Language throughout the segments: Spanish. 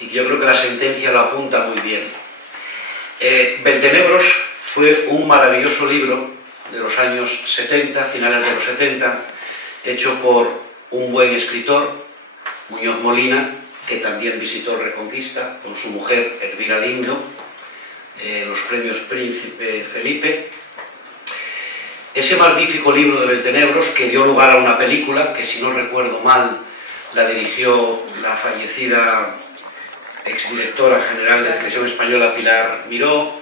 y que yo creo que la sentencia lo apunta muy bien. Beltenebros fue un maravilloso libro de los años 70, finales de los 70, hecho por un buen escritor, Muñoz Molina, que también visitó Reconquista con su mujer Elvira Lindo, los premios Príncipe Felipe. Ese magnífico libro de Beltenebros, que dio lugar a una película, que si no recuerdo mal, la dirigió la fallecida exdirectora general de Televisión Española, Pilar Miró.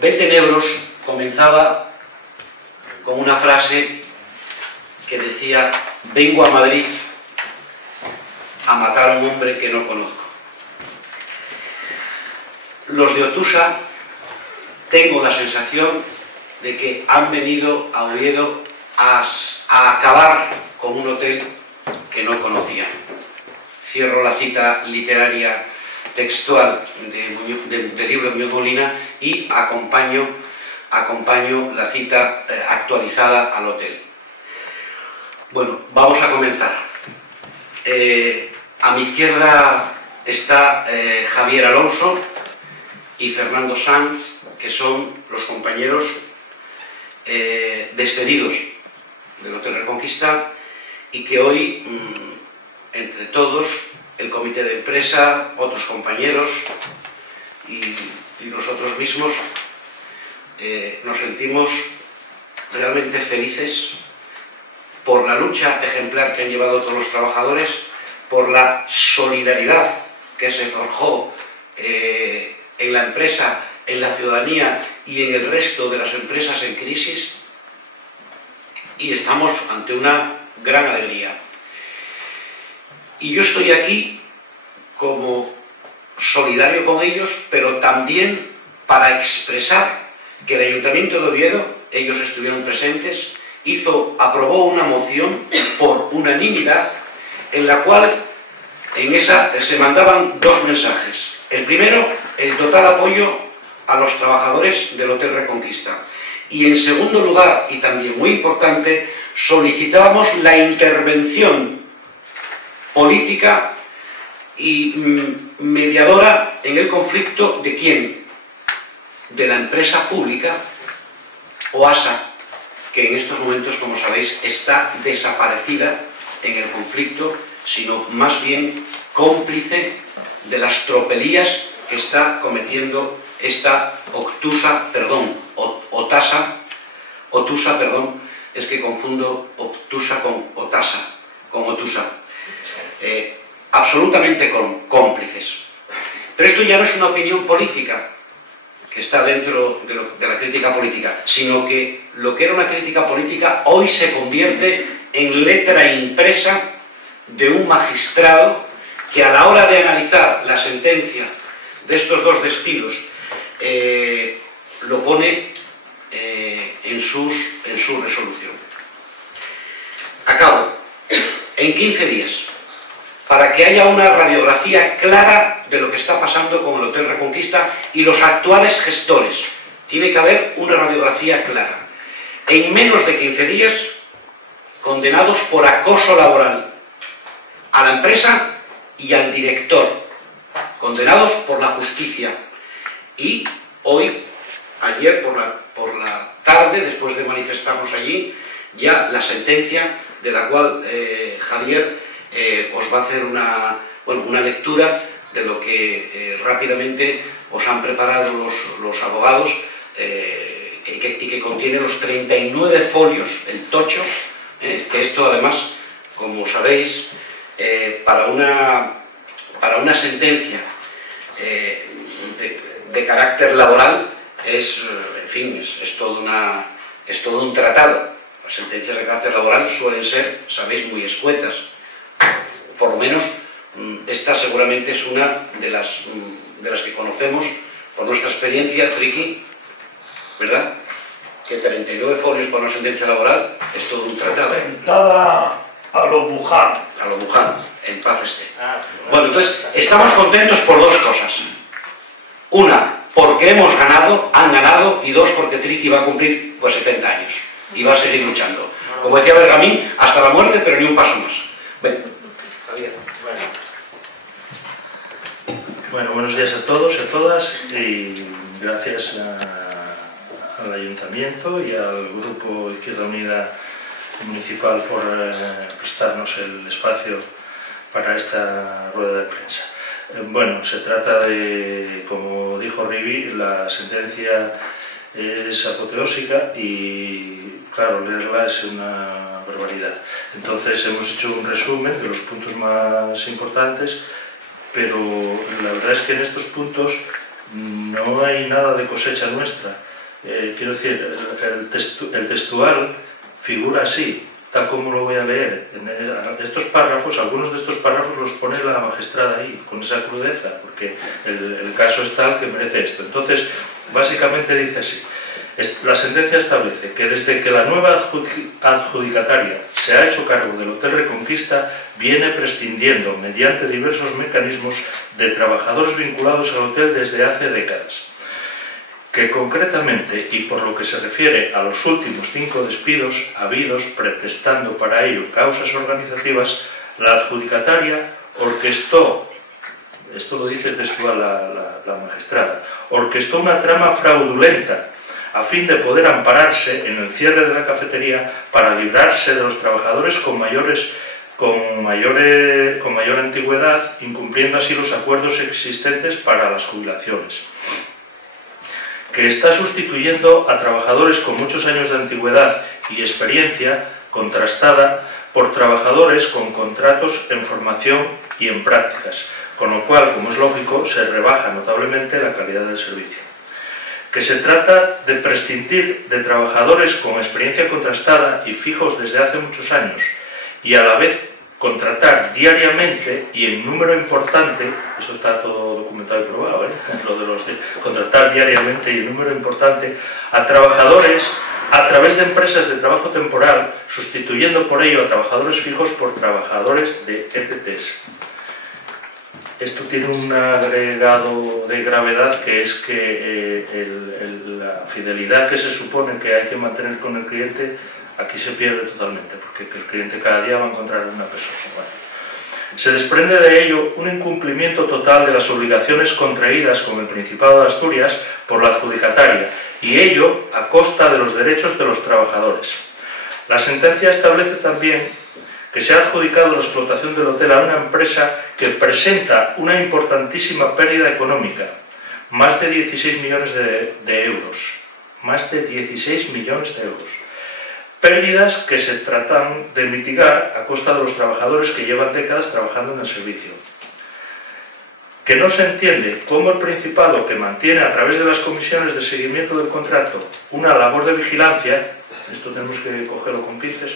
Beltenebros comenzaba con una frase que decía: vengo a Madrid a matar a un hombre que no conozco. Los de Otusa, tengo la sensación de que han venido a Oviedo a acabar con un hotel que no conocían. Cierro la cita literaria textual del libro de Muñoz Molina y acompaño la cita actualizada al hotel. Bueno, vamos a comenzar. A mi izquierda está Javier Alonso y Fernando Sanz, que son los compañeros despedidos del Hotel Reconquista y que hoy, entre todos, el comité de empresa, otros compañeros y nosotros mismos, nos sentimos realmente felices por la lucha ejemplar que han llevado todos los trabajadores, por la solidaridad que se forjó en la empresa, en la ciudadanía y en el resto de las empresas en crisis, y estamos ante una gran alegría. Y yo estoy aquí como solidario con ellos, pero también para expresar que el Ayuntamiento de Oviedo, ellos estuvieron presentes, aprobó una moción por unanimidad en la cual se mandaban dos mensajes. El primero, el total apoyo a los trabajadores del Hotel Reconquista. Y en segundo lugar, y también muy importante, solicitábamos la intervención política y mediadora en el conflicto de ¿quién? De la empresa pública OASA, que en estos momentos, como sabéis, está desaparecida en el conflicto, sino más bien cómplice de las tropelías que está cometiendo esta Otusa, es que confundo Obtusa con Otusa, absolutamente cómplices. Pero esto ya no es una opinión política que está dentro de la crítica política, sino que lo que era una crítica política hoy se convierte en letra impresa de un magistrado que a la hora de analizar la sentencia de estos dos despidos lo pone en su resolución. Acabo. En 15 días, para que haya una radiografía clara de lo que está pasando con el Hotel Reconquista y los actuales gestores. Tiene que haber una radiografía clara. En menos de 15 días, condenados por acoso laboral a la empresa y al director, condenados por la justicia. Y hoy, ayer por la tarde, después de manifestarnos allí, ya la sentencia de la cual Javier os va a hacer una lectura de lo que rápidamente os han preparado los abogados y que contiene los 39 folios, el tocho, que esto además, como sabéis, para una sentencia de carácter laboral es todo un tratado. Las sentencias de carácter laboral suelen ser, sabéis, muy escuetas. Por lo menos esta seguramente es una de las que conocemos por nuestra experiencia, Triqui, ¿verdad? Que 39 folios para una sentencia laboral es todo un tratado. Sentada a lo Buján. A lo Buján, en paz esté. Bueno, entonces, estamos contentos por dos cosas. Una, porque han ganado, y dos, porque Triqui va a cumplir 70 años y va a seguir luchando. Como decía Bergamín, hasta la muerte, pero ni un paso más. Ven. Javier. Bueno. Bueno, buenos días a todos y a todas y gracias al Ayuntamiento y al Grupo Izquierda Unida Municipal por prestarnos el espacio para esta rueda de prensa. Bueno, se trata de, como dijo Rivi, la sentencia es apoteósica y, claro, leerla es una barbaridad. Entonces hemos hecho un resumen de los puntos más importantes, pero la verdad es que en estos puntos no hay nada de cosecha nuestra. Quiero decir, el textual figura así, tal como lo voy a leer. En estos párrafos, algunos de estos párrafos los pone la magistrada ahí, con esa crudeza, porque el caso es tal que merece esto. Entonces, básicamente dice así. La sentencia establece que desde que la nueva adjudicataria se ha hecho cargo del Hotel Reconquista, viene prescindiendo, mediante diversos mecanismos, de trabajadores vinculados al hotel desde hace décadas. Que concretamente, y por lo que se refiere a los últimos 5 despidos habidos, pretextando para ello causas organizativas, la adjudicataria orquestó, esto lo dice textual la magistrada, orquestó una trama fraudulenta a fin de poder ampararse en el cierre de la cafetería para librarse de los trabajadores con mayor antigüedad, incumpliendo así los acuerdos existentes para las jubilaciones. Que está sustituyendo a trabajadores con muchos años de antigüedad y experiencia contrastada por trabajadores con contratos en formación y en prácticas, con lo cual, como es lógico, se rebaja notablemente la calidad del servicio. Que se trata de prescindir de trabajadores con experiencia contrastada y fijos desde hace muchos años y a la vez contratar diariamente y en número importante, eso está todo documentado y probado, lo de contratar diariamente y en número importante a trabajadores a través de empresas de trabajo temporal, sustituyendo por ello a trabajadores fijos por trabajadores de ETTs. Esto tiene un agregado de gravedad que es que la fidelidad que se supone que hay que mantener con el cliente aquí se pierde totalmente, porque el cliente cada día va a encontrar una persona. Bueno, se desprende de ello un incumplimiento total de las obligaciones contraídas con el Principado de Asturias por la adjudicataria, y ello a costa de los derechos de los trabajadores. La sentencia establece también que se ha adjudicado la explotación del hotel a una empresa que presenta una importantísima pérdida económica, más de 16 millones de euros. Más de 16 millones de euros. Pérdidas que se tratan de mitigar a costa de los trabajadores que llevan décadas trabajando en el servicio. Que no se entiende cómo el Principado, que mantiene a través de las comisiones de seguimiento del contrato una labor de vigilancia, esto tenemos que cogerlo con pinzas,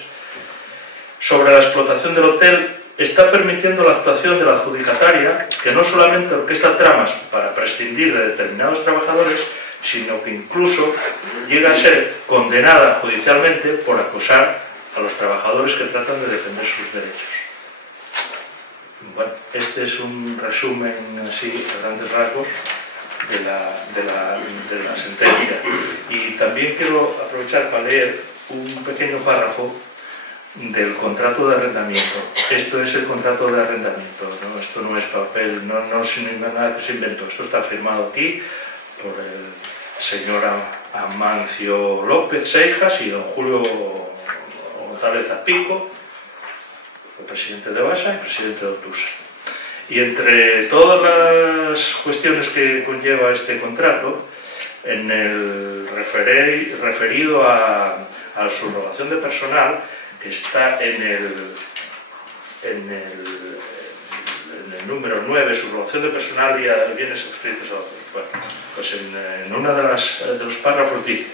sobre la explotación del hotel, está permitiendo la actuación de la adjudicataria, que no solamente orquesta tramas para prescindir de determinados trabajadores, sino que incluso llega a ser condenada judicialmente por acosar a los trabajadores que tratan de defender sus derechos. Bueno, este es un resumen así, a grandes rasgos, de la sentencia. Y también quiero aprovechar para leer un pequeño párrafo del contrato de arrendamiento. Esto es el contrato de arrendamiento, ¿no? Esto no es papel, no es nada que se inventó, esto está firmado aquí por el señor Amancio López Seijas y don Julio González Apico, el presidente de Basa y presidente de Otusa. Y entre todas las cuestiones que conlleva este contrato, en el referido a la subrogación de personal, que está en el número 9, subrogación de personal y bienes adscritos a otros. Bueno, pues en uno de los párrafos dice: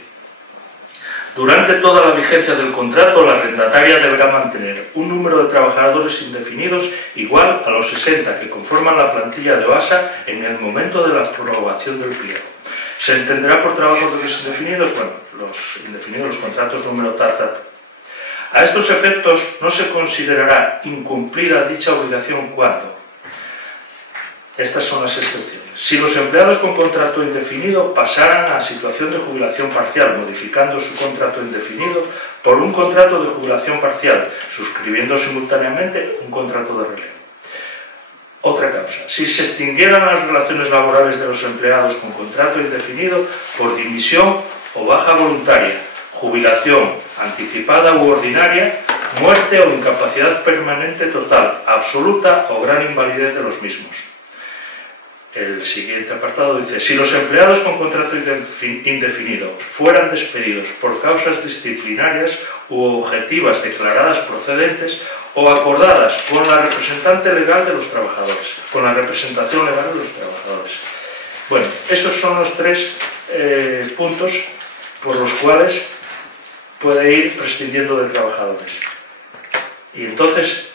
durante toda la vigencia del contrato, la arrendataria deberá mantener un número de trabajadores indefinidos igual a los 60 que conforman la plantilla de OASA en el momento de la aprobación del pliego. Se entenderá por trabajadores indefinidos, bueno, los indefinidos, los contratos número tal. A estos efectos no se considerará incumplida dicha obligación cuando. Estas son las excepciones. Si los empleados con contrato indefinido pasaran a situación de jubilación parcial, modificando su contrato indefinido por un contrato de jubilación parcial, suscribiendo simultáneamente un contrato de relevo. Otra causa, si se extinguieran las relaciones laborales de los empleados con contrato indefinido por dimisión o baja voluntaria, jubilación anticipada u ordinaria, muerte o incapacidad permanente total, absoluta o gran invalidez de los mismos. El siguiente apartado dice, si los empleados con contrato indefinido fueran despedidos por causas disciplinarias u objetivas declaradas procedentes o acordadas con la representante legal de los trabajadores, con la representación legal de los trabajadores. Bueno, esos son los tres puntos por los cuales puede ir prescindiendo de trabajadores. Y entonces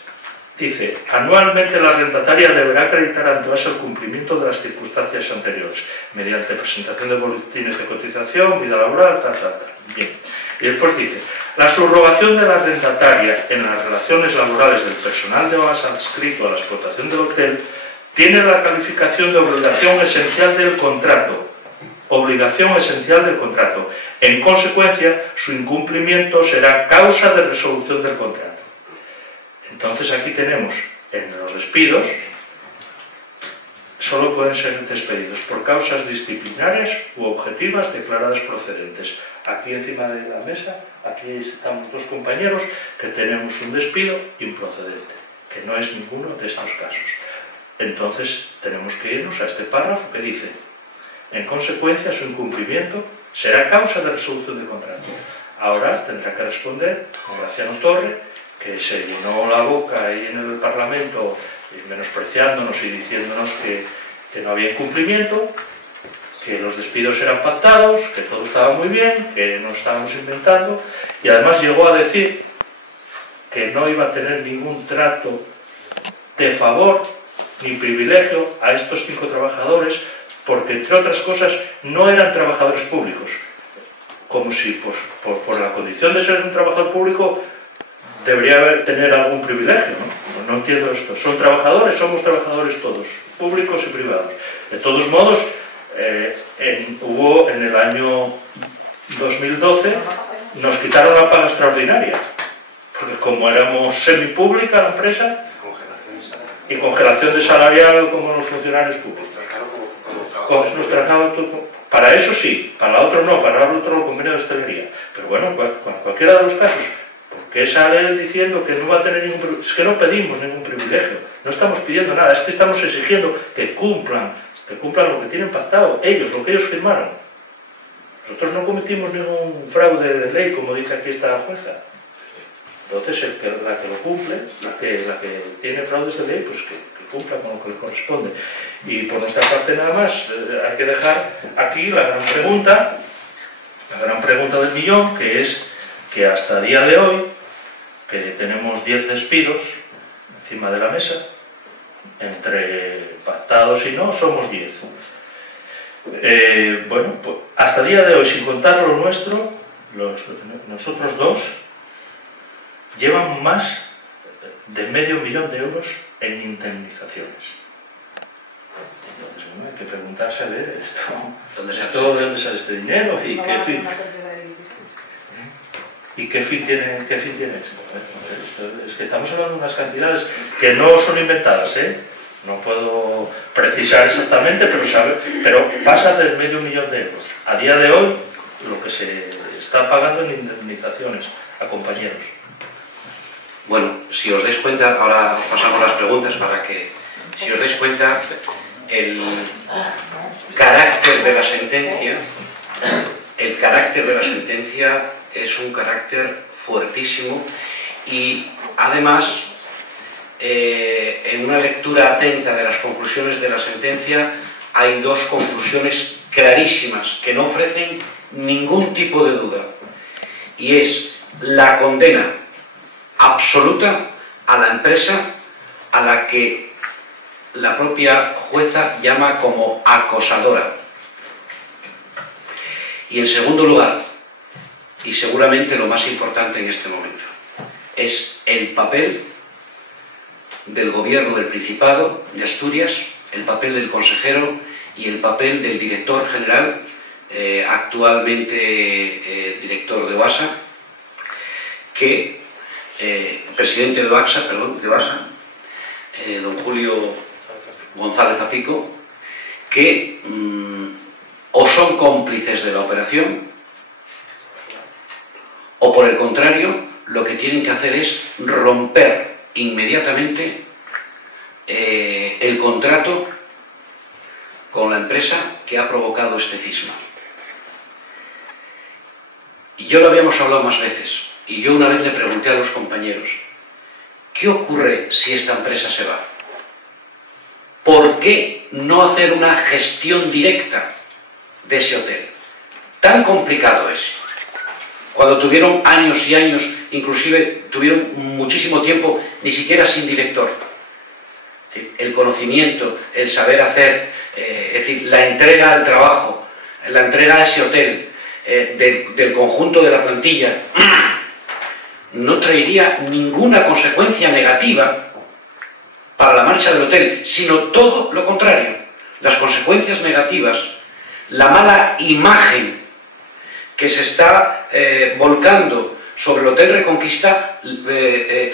dice, anualmente la arrendataria deberá acreditar ante OASA el cumplimiento de las circunstancias anteriores, mediante presentación de boletines de cotización, vida laboral, tal. Bien. Y después dice, la subrogación de la arrendataria en las relaciones laborales del personal de OASA adscrito a la explotación del hotel tiene la calificación de obligación esencial del contrato. Obligación esencial del contrato. En consecuencia, su incumplimiento será causa de resolución del contrato. Entonces aquí tenemos, en los despidos, solo pueden ser despedidos por causas disciplinarias u objetivas declaradas procedentes. Aquí encima de la mesa, aquí estamos dos compañeros que tenemos un despido improcedente, que no es ninguno de estos casos. Entonces tenemos que irnos a este párrafo que dice, en consecuencia su incumplimiento será causa de resolución de contrato. Ahora tendrá que responder Graciano Torre, que se llenó la boca ahí en el Parlamento menospreciándonos y diciéndonos que no había incumplimiento, que los despidos eran pactados, que todo estaba muy bien, que no estábamos inventando, y además llegó a decir que no iba a tener ningún trato de favor ni privilegio a estos 5 trabajadores porque, entre otras cosas, no eran trabajadores públicos, como si por la condición de ser un trabajador público debería tener algún privilegio, ¿no? No entiendo esto. Son trabajadores, somos trabajadores todos, públicos y privados. De todos modos, hubo en el año 2012, nos quitaron la paga extraordinaria, porque como éramos semipública la empresa, y congelación de salarial como los funcionarios públicos. Nos trabajaba todo. Para eso sí, para la otra no, para el otro convenio de hostelería. Pero bueno, con cualquiera de los casos, ¿por qué sale él diciendo que no va a tener ningún privilegio? Es que no pedimos ningún privilegio, no estamos pidiendo nada, es que estamos exigiendo que cumplan lo que tienen pactado, ellos, lo que ellos firmaron. Nosotros no cometimos ningún fraude de ley, como dice aquí esta jueza. Entonces, la que lo cumple, la que tiene fraudes de ley, pues que cumpla con lo que le corresponde. Y por nuestra parte nada más, hay que dejar aquí la gran pregunta del millón, que es que hasta el día de hoy, que tenemos 10 despidos encima de la mesa, entre pactados y no, somos 10. Bueno, pues hasta el día de hoy, sin contar lo nuestro, nosotros dos, llevan más de $500.000 de euros en indemnizaciones. Entonces, bueno, hay que preguntarse a ver de dónde sale este dinero y qué fin. ¿Y qué fin tiene esto? Es que estamos hablando de unas cantidades que no son inventadas, ¿eh? No puedo precisar exactamente, pero pasa del $500.000 de euros. A día de hoy, lo que se está pagando en indemnizaciones a compañeros. Bueno, si os dais cuenta, ahora pasamos las preguntas para que, si os dais cuenta, el carácter de la sentencia es un carácter fuertísimo y, además, en una lectura atenta de las conclusiones de la sentencia, hay 2 conclusiones clarísimas que no ofrecen ningún tipo de duda, y es la condena absoluta a la empresa a la que la propia jueza llama como acosadora. Y en segundo lugar, y seguramente lo más importante en este momento, es el papel del gobierno del Principado de Asturias, el papel del consejero y el papel del director general, actualmente director de OASA, presidente de OASA, don Julio González Apico, que o son cómplices de la operación o, por el contrario, lo que tienen que hacer es romper inmediatamente el contrato con la empresa que ha provocado este cisma. Y yo lo habíamos hablado más veces, y yo una vez le pregunté a los compañeros, ¿qué ocurre si esta empresa se va? ¿Por qué no hacer una gestión directa de ese hotel? Tan complicado es. Cuando tuvieron años y años, inclusive tuvieron muchísimo tiempo, ni siquiera sin director. Es decir, el conocimiento, el saber hacer, es decir, la entrega al trabajo, la entrega a ese hotel, del conjunto de la plantilla, no traería ninguna consecuencia negativa para la marcha del hotel, sino todo lo contrario. Las consecuencias negativas, la mala imagen que se está volcando sobre el Hotel Reconquista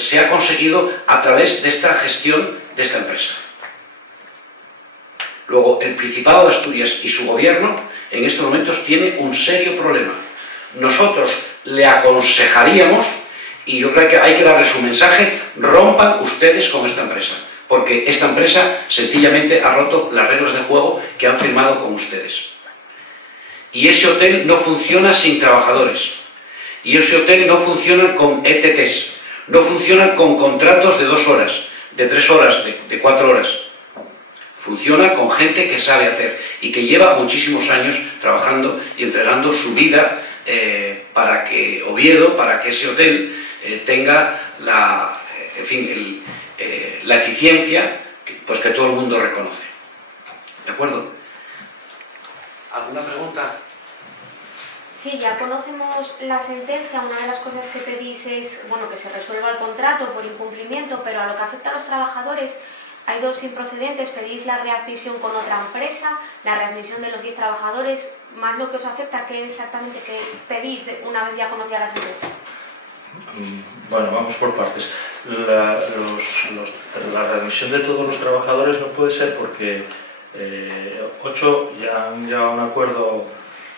se ha conseguido a través de esta gestión de esta empresa. Luego, el Principado de Asturias y su gobierno en estos momentos tiene un serio problema. Nosotros le aconsejaríamos, y yo creo que hay que darle su mensaje, rompan ustedes con esta empresa, porque esta empresa sencillamente ha roto las reglas de juego que han firmado con ustedes. Y ese hotel no funciona sin trabajadores. Y ese hotel no funciona con ETTs, no funciona con contratos de 2 horas, de 3 horas, de 4 horas. Funciona con gente que sabe hacer y que lleva muchísimos años trabajando y entregando su vida para que Oviedo, para que ese hotel tenga la eficiencia pues que todo el mundo reconoce. ¿De acuerdo? ¿Alguna pregunta? Sí, ya conocemos la sentencia. Una de las cosas que pedís es, bueno, que se resuelva el contrato por incumplimiento, pero a lo que afecta a los trabajadores hay 2 improcedentes. Pedís la readmisión con otra empresa, la readmisión de los 10 trabajadores, más lo que os afecta, ¿qué exactamente que pedís una vez ya conocida la sentencia? Bueno, vamos por partes. La readmisión de todos los trabajadores no puede ser porque 8 ya han llegado a un acuerdo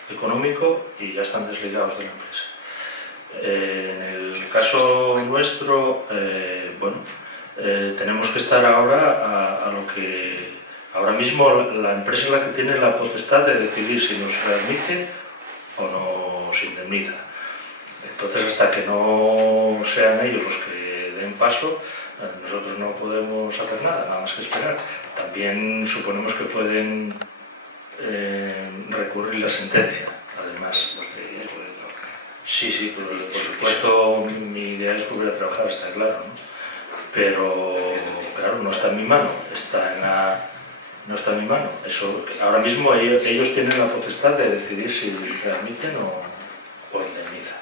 económico y ya están desligados de la empresa. En el caso nuestro, tenemos que estar ahora a lo que... Ahora mismo la empresa es la que tiene la potestad de decidir si nos readmite o nos indemniza. Entonces, hasta que no sean ellos los que den paso, nosotros no podemos hacer nada más que esperar. También suponemos que pueden recurrir la sentencia, además. Sí, por supuesto, mi idea es volver a trabajar, está claro, ¿no? Pero, claro, no está en mi mano, no está en mi mano. Eso, ahora mismo ellos tienen la potestad de decidir si readmiten o indemnizan.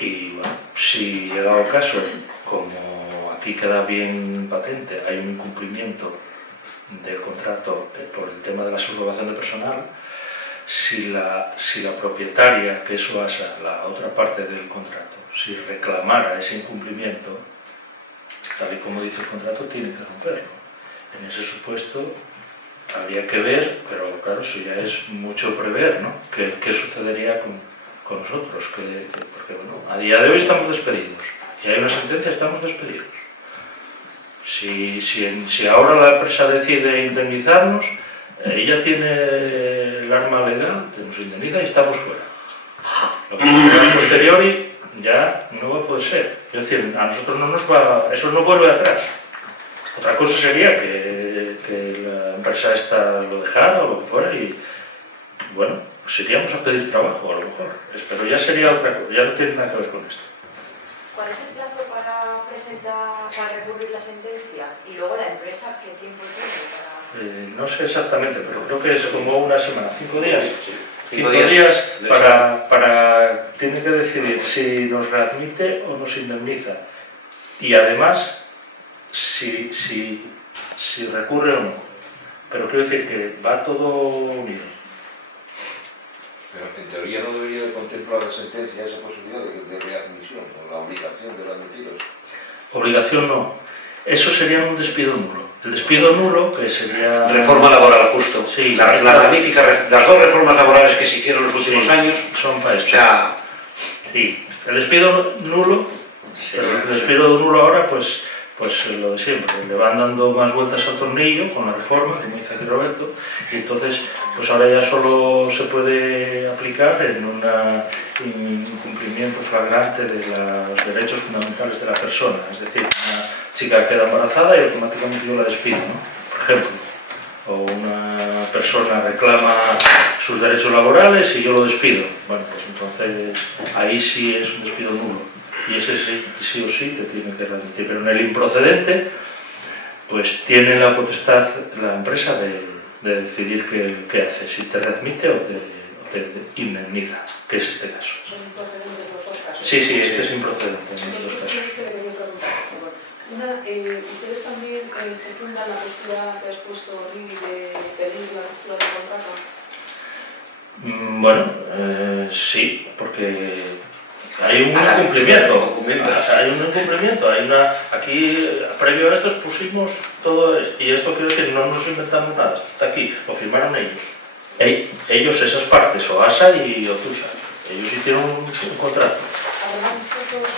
Y bueno, si llegado el caso, como aquí queda bien patente, hay un incumplimiento del contrato por el tema de la subrogación de personal, si la propietaria, que es OASA, la otra parte del contrato, si reclamara ese incumplimiento, tal y como dice el contrato, tiene que romperlo. En ese supuesto habría que ver, pero claro, eso ya es mucho prever, ¿no? ¿Qué sucedería con nosotros? Porque bueno, a día de hoy estamos despedidos y hay una sentencia, estamos despedidos. Si ahora la empresa decide indemnizarnos, ella tiene el arma legal, nos indemniza y estamos fuera. Lo que suceda a posteriori ya no va a poder ser. Es decir, a nosotros no nos va, eso no vuelve atrás. Otra cosa sería que la empresa esta lo dejara o lo que fuera y bueno, pues iríamos a pedir trabajo a lo mejor, pero ya sería otra cosa, ya no tiene nada que ver con esto. ¿Cuál es el plazo para recurrir la sentencia? Y luego la empresa, ¿qué tiempo tiene para...? No sé exactamente, pero creo que es como una semana, 5 días. Sí. 5 días para tiene que decidir si nos readmite o nos indemniza. Y además, si recurre o no. Pero quiero decir que va todo unido. Pero en teoría no debería de contemplar la sentencia esa posibilidad de readmisión, o la obligación de readmitirlos. Obligación no. Eso sería un despido nulo. El despido nulo, que sería... Reforma laboral, justo. Sí, la magnífica, las dos reformas laborales que se hicieron en los últimos años son para esto. O sea, sí, el despido nulo, pero el despido nulo ahora, pues lo de siempre, le van dando más vueltas al tornillo con la reforma, como dice aquí Roberto, y entonces pues ahora ya solo se puede aplicar en un incumplimiento flagrante de los derechos fundamentales de la persona, es decir, una chica queda embarazada y automáticamente yo la despido, ¿no? Por ejemplo, o una persona reclama sus derechos laborales y yo lo despido, bueno, pues entonces ahí sí es un despido nulo. Y ese sí o sí te tiene que readmitir. Pero en el improcedente, pues tiene la potestad la empresa de decidir qué hace, si te readmite o te indemniza, que es este caso. ¿Son improcedentes los dos casos? Sí, este es improcedente en los dos casos. ¿Ustedes también se fundan la postura que has puesto, Rivi, de pedir la ruptura del contrato? Bueno, sí, porque hay un incumplimiento. Hay un incumplimiento. Aquí, previo a esto, pusimos todo esto. Y esto quiere decir, no nos inventamos nada. Está aquí, lo firmaron ellos. Ellos, esas partes, OASA y OTUSA. Ellos hicieron un contrato. Además, estos dos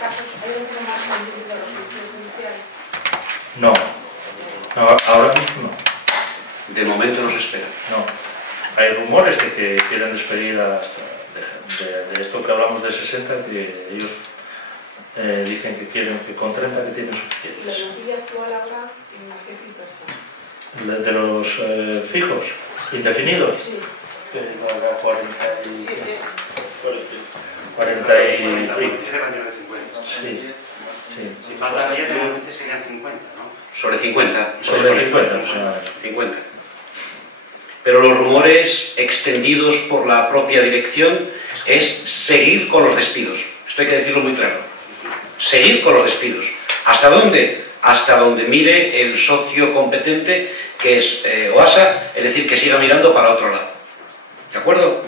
casos, ¿hay alguno más pendiente de resolución judicial? No, ahora mismo no. de momento no se espera. No. Hay rumores de que quieren despedir hasta de esto que hablamos de 60, que ellos dicen que quieren que con 30 que tienen suficientes. ¿La plantilla actual ahora en qué cifra está? De los fijos, indefinidos. Sí. Que haga 40 y... Sí, 40 y... Sí. Sí. Si falta 10, normalmente serían 50, ¿no? Sobre 50. Sobre 50, o sea... 50. Pero los rumores extendidos por la propia dirección es seguir con los despidos. Esto hay que decirlo muy claro. Seguir con los despidos. ¿Hasta dónde? Hasta donde mire el socio competente, que es OASA, es decir, que siga mirando para otro lado. ¿De acuerdo?